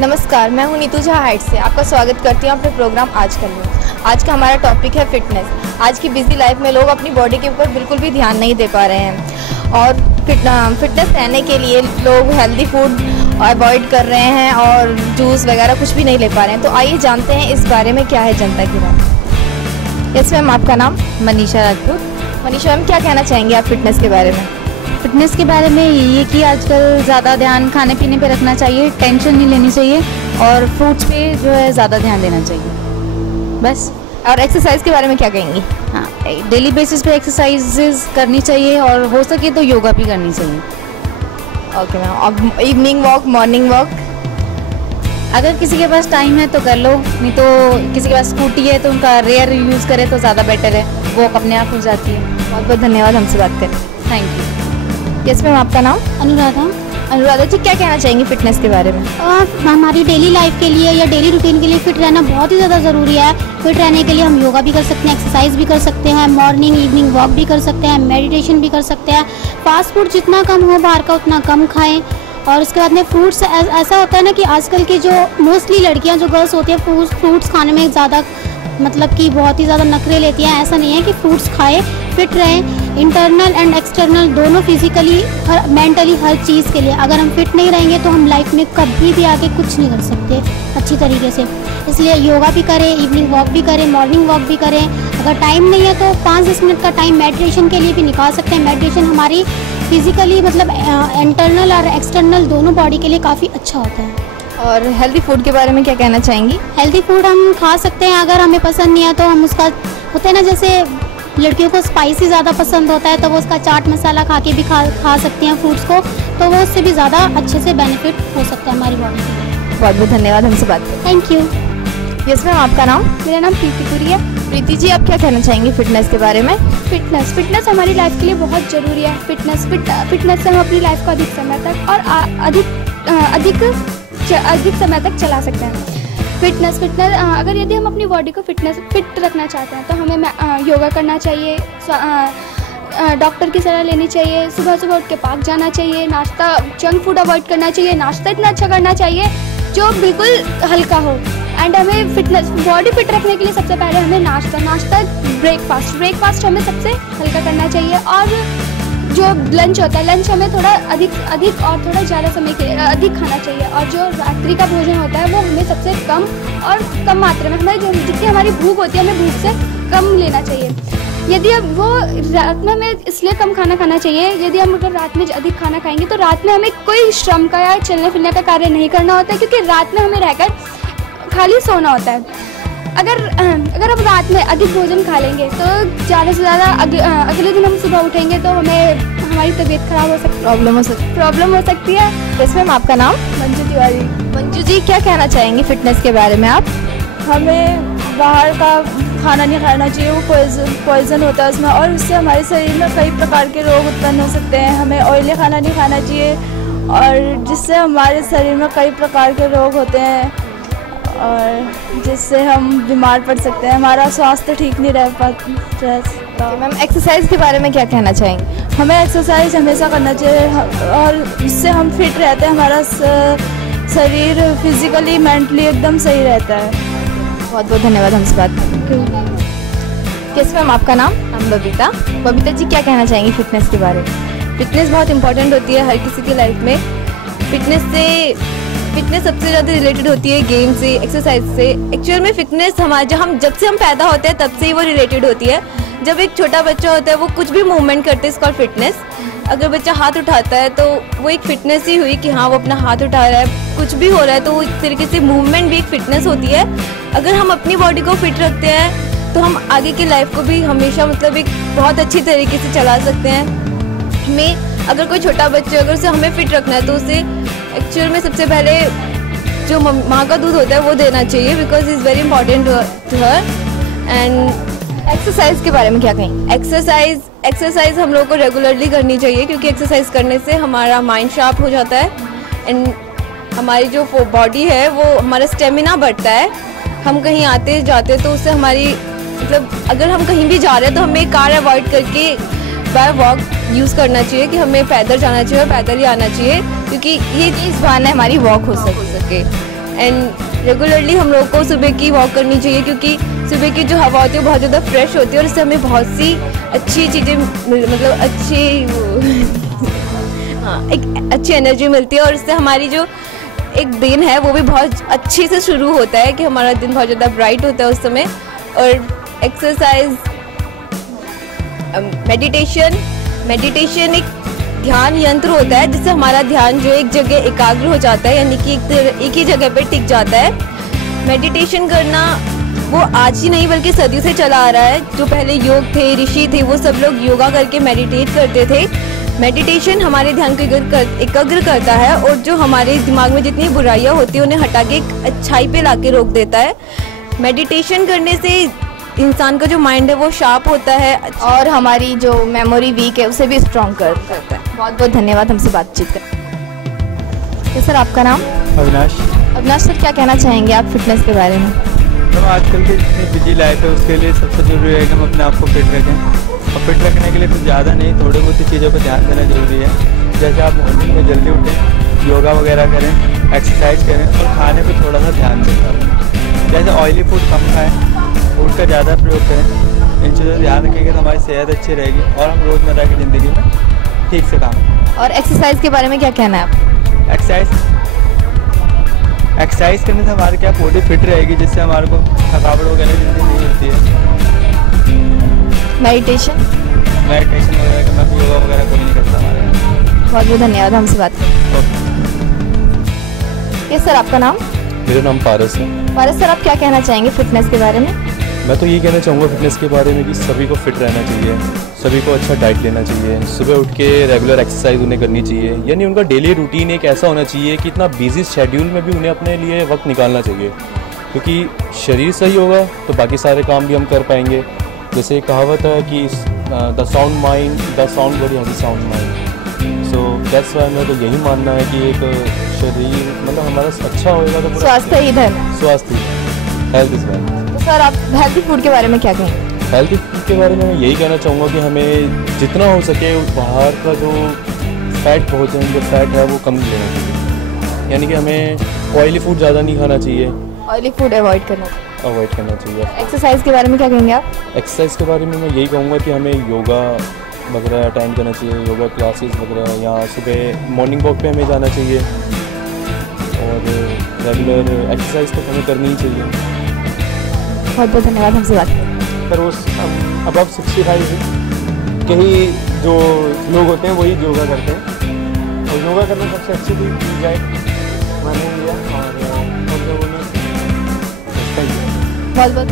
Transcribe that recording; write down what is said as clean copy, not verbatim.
नमस्कार, मैं हूं नीतू झा हाइट से। आपका स्वागत करती हूं अपने प्रोग्राम आजकल में। आज का हमारा टॉपिक है फिटनेस। आज की बिजी लाइफ में लोग अपनी बॉडी के ऊपर बिल्कुल भी ध्यान नहीं दे पा रहे हैं और फिटनेस रहने के लिए लोग हेल्दी फूड अवॉइड कर रहे हैं और जूस वगैरह कुछ भी नहीं ले पा रहे हैं। तो आइए जानते हैं इस बारे में क्या है जनता की राय। यस मैम, आपका नाम? मनीषा राजपूत। मनीषा मैम, क्या कहना चाहेंगे आप फिटनेस के बारे में? फिटनेस के बारे में यही है कि आजकल ज़्यादा ध्यान खाने पीने पे रखना चाहिए, टेंशन नहीं लेनी चाहिए और फ्रूट्स पे जो है ज़्यादा ध्यान देना चाहिए, बस। और एक्सरसाइज के बारे में क्या कहेंगी? हाँ, डेली बेसिस पे एक्सरसाइजेज करनी चाहिए और हो सके तो योगा भी करनी चाहिए। ओके मैम, अब इवनिंग वॉक, मॉर्निंग वॉक? अगर किसी के पास टाइम है तो कर लो, नहीं तो किसी के पास स्कूटी है तो उनका रेयर यूज़ करे तो ज़्यादा बेटर है, वॉक अपने आप हो जाती है। बहुत बहुत धन्यवाद हमसे बात करें। Thank you. यस मैम, आपका नाम? अनुराधा। अनुराधा जी, क्या कहना चाहेंगी फिटनेस के बारे में? हमारी डेली लाइफ के लिए या डेली रूटीन के लिए फिट रहना बहुत ही ज़्यादा ज़रूरी है। फिट रहने के लिए हम योगा भी कर सकते हैं, एक्सरसाइज भी कर सकते हैं, मॉर्निंग इवनिंग वॉक भी कर सकते हैं, मेडिटेशन भी कर सकते हैं। फास्ट फूड जितना कम हो बाहर का उतना कम खाएं। और उसके बाद में फ्रूट्स, ऐसा होता है ना कि आजकल की जो मोस्टली लड़कियां जो गर्ल्स होती हैं फ्रूट्स खाने में ज़्यादा मतलब कि बहुत ही ज़्यादा नखरे लेती हैं। ऐसा नहीं है कि फ्रूट्स खाएं, फिट रहें, इंटरनल एंड एक्सटर्नल दोनों, फिजिकली मेंटली हर चीज़ के लिए। अगर हम फिट नहीं रहेंगे तो हम लाइफ में कभी भी आगे कुछ नहीं कर सकते अच्छी तरीके से। इसलिए योगा भी करें, इवनिंग वॉक भी करें, मॉर्निंग वॉक भी करें। अगर टाइम नहीं है तो 5-10 मिनट का टाइम मेडिटेशन के लिए भी निकाल सकते हैं। मेडिटेशन हमारी फिजिकली मतलब इंटरनल और एक्सटर्नल दोनों बॉडी के लिए काफ़ी अच्छा होता है। और हेल्दी फूड के बारे में क्या कहना चाहेंगी? हेल्दी फूड हम खा सकते हैं, अगर हमें पसंद नहीं है तो हम उसका, होता है ना जैसे लड़कियों को स्पाइसी ज़्यादा पसंद होता है तो वो उसका चाट मसाला खा के भी खा सकती हैं फ्रूट्स को, तो वो उससे भी ज़्यादा अच्छे से बेनिफिट हो सकता है हमारी बॉडी के लिए। बहुत बहुत धन्यवाद हमसे बात करें। Thank you. यस मैम, आपका नाम? मेरा नाम प्रीति पुरी है। प्रीति जी, आप क्या कहना चाहेंगी फिटनेस के बारे में? फिटनेस हमारी लाइफ के लिए बहुत ज़रूरी है। फिटनेस से हम अपनी लाइफ को अधिक समय तक और अधिक समय तक चला सकते हैं। फिटनेस अगर यदि हम अपनी बॉडी को फिट रखना चाहते हैं तो हमें योगा करना चाहिए, डॉक्टर की सलाह लेनी चाहिए, सुबह सुबह उठ के पार्क जाना चाहिए, नाश्ता जंक फूड अवॉइड करना चाहिए, नाश्ता इतना अच्छा करना चाहिए जो बिल्कुल हल्का हो। एंड हमें बॉडी फिट रखने के लिए सबसे पहले हमें नाश्ता ब्रेकफास्ट हमें सबसे हल्का करना चाहिए। और जो लंच होता है, लंच हमें थोड़ा अधिक और थोड़ा ज़्यादा समय के लिए अधिक खाना चाहिए। और जो रात्रि का भोजन होता है वो हमें सबसे कम मात्रा में, हमें जितनी हमारी भूख होती है हमें भूख से कम लेना चाहिए। यदि अब वो रात में हमें इसलिए कम खाना खाना चाहिए, यदि हम अगर रात में अधिक खाना खाएंगे तो रात में हमें कोई श्रम का या चलने फिरने का कार्य नहीं करना होता है, क्योंकि रात में हमें रहकर खाली सोना होता है। अगर हम रात में अधिक भोजन खा लेंगे तो ज़्यादा से ज़्यादा अगले दिन हम सुबह उठेंगे तो हमारी तबीयत खराब हो सकती है, प्रॉब्लम हो सकती है। यस मैम, आपका नाम? मंजू तिवारी। मंजू जी, क्या कहना चाहेंगी फिटनेस के बारे में आप? हमें बाहर का खाना नहीं खाना चाहिए, वो पॉइजन होता है उसमें और उससे हमारे शरीर में कई प्रकार के रोग उत्पन्न हो सकते हैं। हमें ऑयली खाना नहीं खाना चाहिए और जिससे हमारे शरीर में कई प्रकार के रोग होते हैं और जिससे हम बीमार पड़ सकते हैं, हमारा स्वास्थ्य ठीक नहीं रह पाता। मैम, एक्सरसाइज के बारे में क्या कहना चाहेंगे? हमें एक्सरसाइज हमेशा करना चाहिए और इससे हम फिट रहते हैं, हमारा शरीर फिजिकली मेंटली एकदम सही रहता है। बहुत बहुत धन्यवाद हमसे बात करने। यस मैम, आपका नाम? बबीता। बबीता जी, क्या कहना चाहेंगी फिटनेस के बारे में? फिटनेस बहुत इंपॉर्टेंट होती है हर किसी की लाइफ में। फिटनेस सबसे ज़्यादा रिलेटेड होती है गेम से, एक्सरसाइज से। एक्चुअल में फिटनेस जब से हम पैदा होते हैं तब से ही वो रिलेटेड होती है। जब एक छोटा बच्चा होता है वो कुछ भी मूवमेंट करते हैं, इसका फिटनेस। अगर बच्चा हाथ उठाता है तो वो एक फिटनेस ही हुई कि हाँ वो अपना हाथ उठा रहा है, कुछ भी हो रहा है तो वो एक तरीके से मूवमेंट भी एक फिटनेस होती है। अगर हम अपनी बॉडी को फिट रखते हैं तो हम आगे की लाइफ को भी हमेशा मतलब एक बहुत अच्छी तरीके से चला सकते हैं। हमें अगर कोई छोटा बच्चा अगर उसे हमें फिट रखना है तो उसे एक्चुअल में सबसे पहले जो माँ का दूध होता है वो देना चाहिए, because is very important to her. And exercise के बारे में क्या कहेंगे? एक्सरसाइज हम लोगों को रेगुलरली करनी चाहिए, क्योंकि एक्सरसाइज करने से हमारा माइंड शार्प हो जाता है एंड हमारी जो बॉडी है वो हमारा स्टेमिना बढ़ता है। हम कहीं आते जाते तो उससे हमारी मतलब अगर हम कहीं भी जा रहे हैं तो हमें कार अवॉइड करके बाय वॉक यूज़ करना चाहिए, कि हमें पैदल जाना चाहिए और पैदल ही आना चाहिए, क्योंकि ये इस बहाने हमारी वॉक हो सके। एंड रेगुलरली हम लोग को सुबह की वॉक करनी चाहिए, क्योंकि सुबह की जो हवा होती है बहुत ज़्यादा फ्रेश होती है और इससे हमें बहुत सी अच्छी चीज़ें मतलब एक अच्छी एनर्जी मिलती है और इससे हमारी जो एक दिन है वो भी बहुत अच्छे से शुरू होता है कि हमारा दिन बहुत ज़्यादा ब्राइट होता है उस समय। और एक्सरसाइज, मेडिटेशन एक ध्यान यंत्र होता है जिससे हमारा ध्यान जो एक जगह एकाग्र हो जाता है, यानी कि एक ही जगह पे टिक जाता है। मेडिटेशन करना वो आज ही नहीं बल्कि सदियों से चला आ रहा है। जो पहले योग थे, ऋषि थे, वो सब लोग योगा करके मेडिटेट करते थे। मेडिटेशन हमारे ध्यान को एकाग्र करता है और जो हमारे दिमाग में जितनी बुराइयां होती हैं उन्हें हटा के एक अच्छाई पे लाके रोक देता है। मेडिटेशन करने से इंसान का जो माइंड है वो शार्प होता है और हमारी जो मेमोरी वीक है उसे भी स्ट्रॉन्ग करता है। बहुत बहुत धन्यवाद हमसे बातचीत कर। तो सर आपका नाम? अविनाश। अविनाश सर, क्या कहना चाहेंगे आप फिटनेस के बारे में? तो आजकल की जितनी बिजी लाइफ है उसके लिए सबसे ज़रूरी है कि हम अपने आप को फिट रखें। और फिट रखने के लिए कुछ ज़्यादा नहीं, थोड़ी बहुत ही चीज़ों पर ध्यान देना ज़रूरी है। जैसे आप मॉर्निंग में जल्दी उठें, योगा वगैरह करें, एक्सरसाइज करें और खाने पर थोड़ा सा ध्यान दें। जैसे ऑयली फूड कम खाएँ, फूड का ज़्यादा प्रयोग करें। इन चीज़ों का ध्यान रखेंगे तो हमारी सेहत अच्छी रहेगी और हम रोज़मर्रा की ज़िंदगी में ठीक से काम। और एक्सरसाइज के बारे में क्या कहना है आप? एक्सरसाइज करने से हमारी क्या बॉडी फिट रहेगी, जिससे हमारे को थकावट वगैरह जल्दी नहीं होती है। मेडिटेशन वगैरह करना, योगा वगैरह कोई नहीं करता हमारे यहाँ। बहुत बहुत धन्यवाद हमसे बात करने। यस सर, आपका नाम? मेरा नाम पारस है। पारस सर, आप क्या कहना चाहेंगे फिटनेस के बारे में? मैं तो ये कहना चाहूँगा फिटनेस के बारे में कि सभी को फिट रहना चाहिए, सभी को अच्छा डाइट लेना चाहिए, सुबह उठ के रेगुलर एक्सरसाइज उन्हें करनी चाहिए। यानी उनका डेली रूटीन एक ऐसा होना चाहिए कि इतना बिजी शेड्यूल में भी उन्हें अपने लिए वक्त निकालना चाहिए, क्योंकि शरीर सही होगा तो बाकी सारे काम भी हम कर पाएंगे। जैसे एक कहावत है कि the sound mind, the sound body has a sound mind. So that's why मेरा तो यही मानना है कि एक शरीर मतलब हमारा अच्छा होएगा तो स्वास्थ्य ही धन, स्वास्थ्य, हेल्थ इज वेल्थ। तो सर आप हेल्थी फूड के बारे में क्या कहेंगे? हेल्थी फूड के बारे में मैं यही कहना चाहूँगा कि हमें जितना हो सके बाहर का जो फैट भोजन जो फैट है वो कम लेना चाहिए। यानी कि हमें ऑयली फूड ज़्यादा नहीं खाना चाहिए, ऑयली फूड अवॉइड करना चाहिए। एक्सरसाइज के बारे में क्या कहेंगे आप? एक्सरसाइज के बारे में मैं यही कहूँगा कि हमें योगा वगैरह अटेंड करना चाहिए, योगा क्लासेस वगैरह, या सुबह मॉर्निंग वॉक पे हमें जाना चाहिए और रेगुलर एक्सरसाइज तो हमें करनी ही चाहिए। बहुत बहुत धन्यवाद हमसे बात करें। पर उस अबव 65 के ही जो लोग होते हैं वही योगा करते हैं और योगा करना सबसे अच्छी चीज़ है माने लिया और बहुत बहुत